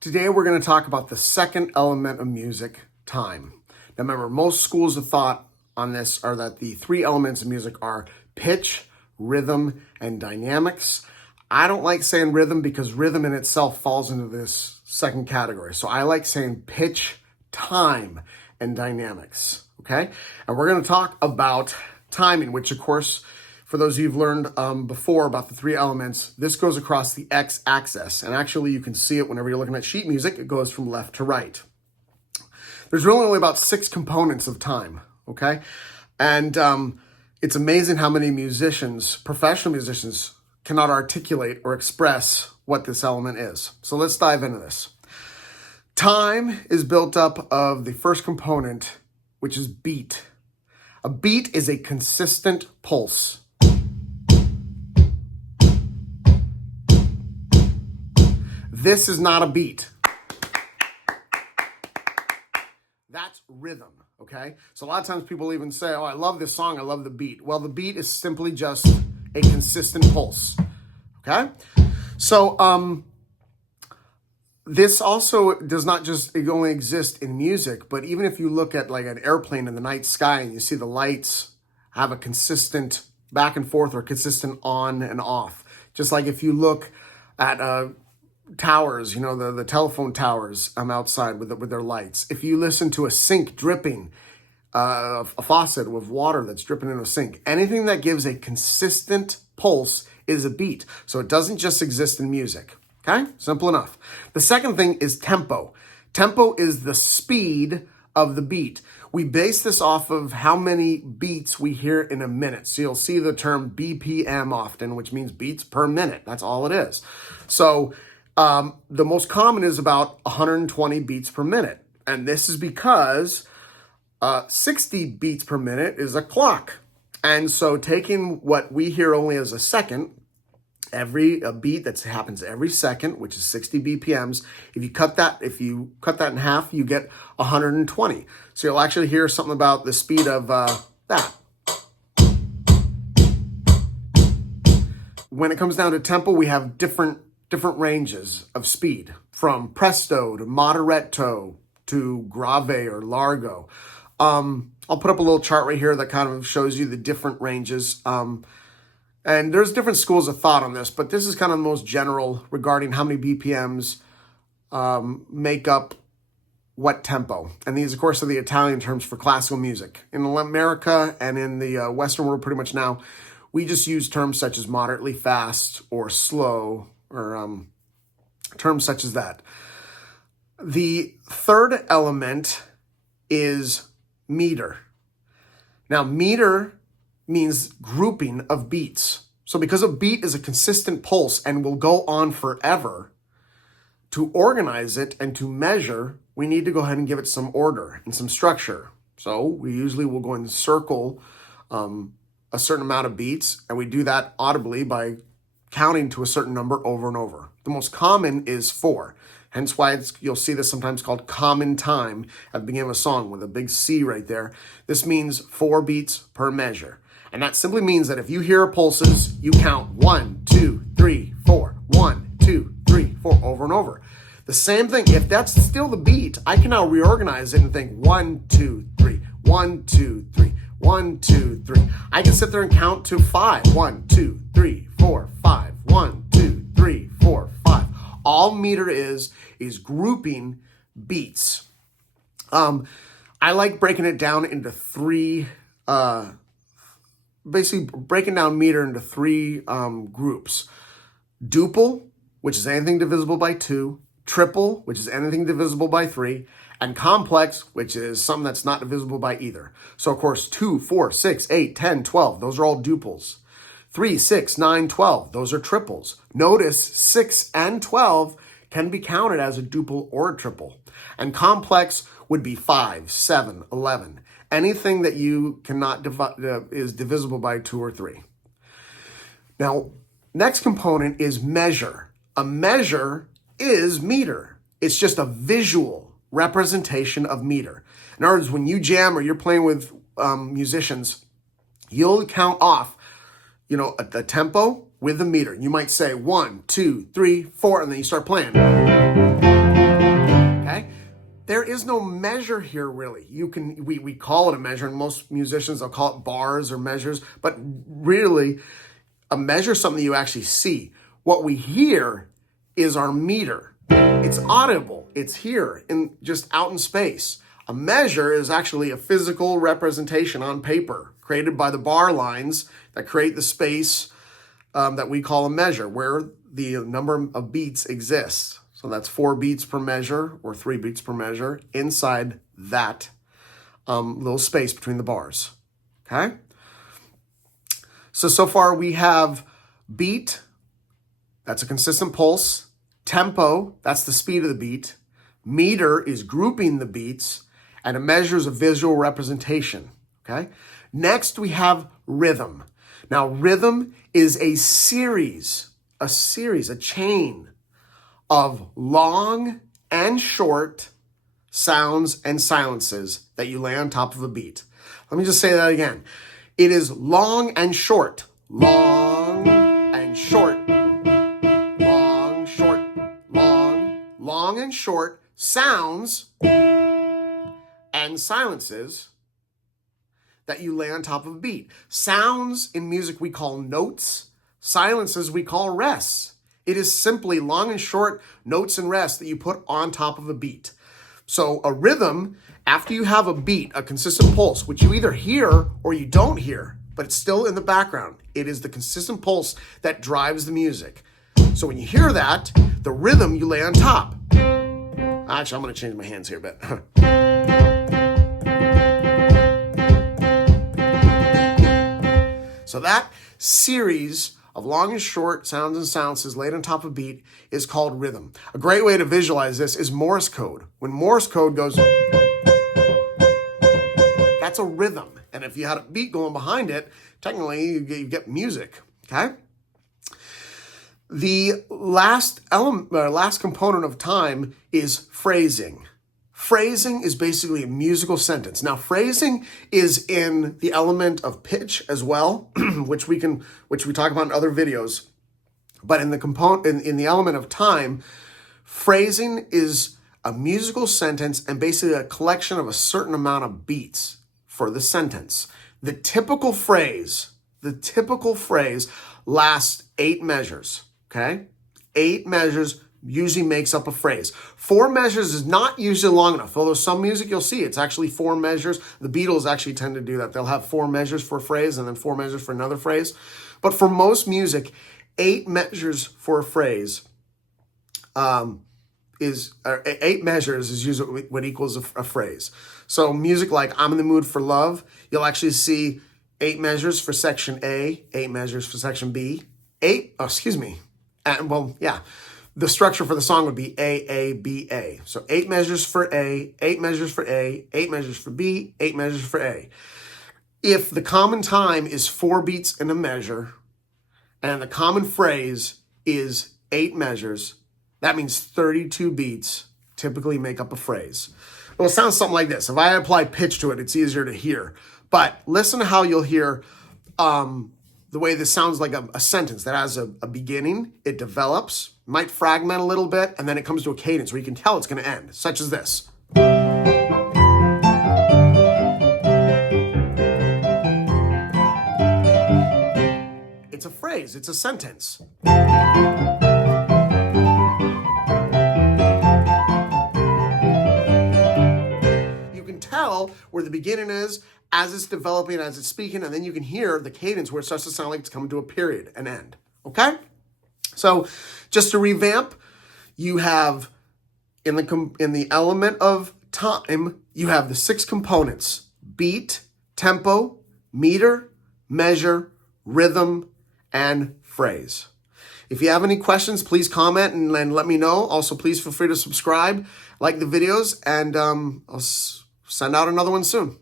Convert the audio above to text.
Today we're going to talk about the second element of music, time. Now remember, most schools of thought on this are that the three elements of music are pitch, rhythm, and dynamics. I don't like saying rhythm because rhythm in itself falls into this second category. So I like saying pitch, time, and dynamics, okay? And we're going to talk about timing, which of course, for those of you who've learned before about the three elements, this goes across the x-axis. And actually you can see it whenever you're looking at sheet music, it goes from left to right. There's really only about 6 components of time, okay? And it's amazing how many musicians, professional musicians, cannot articulate or express what this element is. So let's dive into this. Time is built up of the first component, which is beat. A beat is a consistent pulse. This is not a beat. That's rhythm, okay? So a lot of times people even say, oh, I love this song, I love the beat. Well, the beat is simply just a consistent pulse, okay? So this also does not just only exist in music, but even if you look at like an airplane in the night sky and you see the lights have a consistent back and forth or consistent on and off. Just like if you look at towers, you know, the telephone towers outside with their lights. If you listen to a sink dripping, a faucet with water that's dripping in a sink, anything that gives a consistent pulse is a beat. So it doesn't just exist in music, okay? Simple enough. The second thing is tempo. Tempo is the speed of the beat. We base this off of how many beats we hear in a minute. So you'll see the term BPM often, which means beats per minute. That's all it is. So the most common is about 120 beats per minute. And this is because 60 beats per minute is a clock. And so taking what we hear only as a second, a beat that happens every second, which is 60 BPMs, if you cut that in half, you get 120. So you'll actually hear something about the speed of that. When it comes down to tempo, we have different ranges of speed, from presto to moderato to grave or largo. I'll put up a little chart right here that kind of shows you the different ranges. And there's different schools of thought on this, but this is kind of the most general regarding how many BPMs make up what tempo. And these, of course, are the Italian terms for classical music. In America and in the Western world pretty much now, we just use terms such as moderately fast or slow, or terms such as that. The third element is meter. Now, meter means grouping of beats. So because a beat is a consistent pulse and will go on forever, to organize it and to measure, we need to go ahead and give it some order and some structure. So we usually will go and circle a certain amount of beats, and we do that audibly by counting to a certain number over and over. The most common is 4. Hence why you'll see this sometimes called common time at the beginning of a song with a big C right there. This means 4 beats per measure. And that simply means that if you hear pulses, you count 1, 2, 3, 4, 1, 2, 3, 4 over and over. The same thing, if that's still the beat, I can now reorganize it and think 1, 2, 3, 1, 2, 3, 1, 2, 3. I can sit there and count to 5. 1, 2, 3, 4, 5. 1, 2, 3, 4, 5. All meter is grouping beats. I like breaking it down into 3, basically breaking down meter into 3 groups. Duple, which is anything divisible by 2. Triple, which is anything divisible by 3. And complex, which is something that's not divisible by either. So, of course, 2, 4, 6, 8, 10, 12, those are all duples. 3, 6, 9, 12, those are triples. Notice 6 and 12 can be counted as a duple or a triple. And complex would be 5, 7, 11. Anything that you cannot is divisible by 2 or 3. Now, next component is measure. A measure is meter. It's just a visual representation of meter. In other words, when you jam or you're playing with musicians, you'll count off, the tempo with the meter. You might say 1, 2, 3, 4, and then you start playing. there is no measure here, really. We call it a measure, and most musicians, they'll call it bars or measures, but really, a measure is something you actually see. What we hear is our meter. It's audible. It's here, just out in space. A measure is actually a physical representation on paper created by the bar lines that create the space that we call a measure, where the number of beats exists. So that's 4 beats per measure or 3 beats per measure inside that little space between the bars. Okay? So far we have beat, that's a consistent pulse. Tempo, that's the speed of the beat. Meter is grouping the beats, and a measure is a visual representation. Okay? Next we have rhythm. Now rhythm is a chain of long and short sounds and silences that you lay on top of a beat. Let me just say that again. It is long and short. Long and short. Long, short, long. Long and short sounds and silences that you lay on top of a beat. Sounds in music we call notes. Silences we call rests. It is simply long and short notes and rests that you put on top of a beat. So a rhythm, after you have a beat, a consistent pulse, which you either hear or you don't hear, but it's still in the background. It is the consistent pulse that drives the music. So when you hear that, the rhythm you lay on top. Actually, I'm going to change my hands here a bit. So that series of long and short sounds and silences laid on top of a beat is called rhythm. A great way to visualize this is Morse code. When Morse code goes, that's a rhythm. And if you had a beat going behind it, technically you get music, okay? The last component of time is phrasing. Phrasing is basically a musical sentence. Now, phrasing is in the element of pitch as well, which we talk about in other videos. But in the element of time, phrasing is a musical sentence and basically a collection of a certain amount of beats for the sentence. The typical phrase lasts 8 measures, okay? 8 measures usually makes up a phrase. 4 measures is not usually long enough. Although some music you'll see, it's actually 4 measures. The Beatles actually tend to do that. They'll have 4 measures for a phrase and then 4 measures for another phrase. But for most music, 8 measures for a phrase is 8 measures is usually what equals a phrase. So music like I'm in the Mood for Love, you'll actually see 8 measures for section A, 8 measures for section B, the structure for the song would be A, A, B, A. So 8 measures for A, 8 measures for A, 8 measures for B, 8 measures for A. If the common time is 4 beats in a measure, and the common phrase is 8 measures, that means 32 beats typically make up a phrase. Well, it sounds something like this. If I apply pitch to it, it's easier to hear. But listen to how you'll hear the way this sounds like a sentence that has a beginning, it develops, might fragment a little bit, and then it comes to a cadence where you can tell it's going to end, such as this. It's a phrase, it's a sentence. You can tell where the beginning is, as it's developing, as it's speaking, and then you can hear the cadence where it starts to sound like it's coming to a period, an end, okay? So just to revamp, you have in the element of time, you have the 6 components: beat, tempo, meter, measure, rhythm, and phrase. If you have any questions, please comment and let me know. Also, please feel free to subscribe, like the videos, and I'll send out another one soon.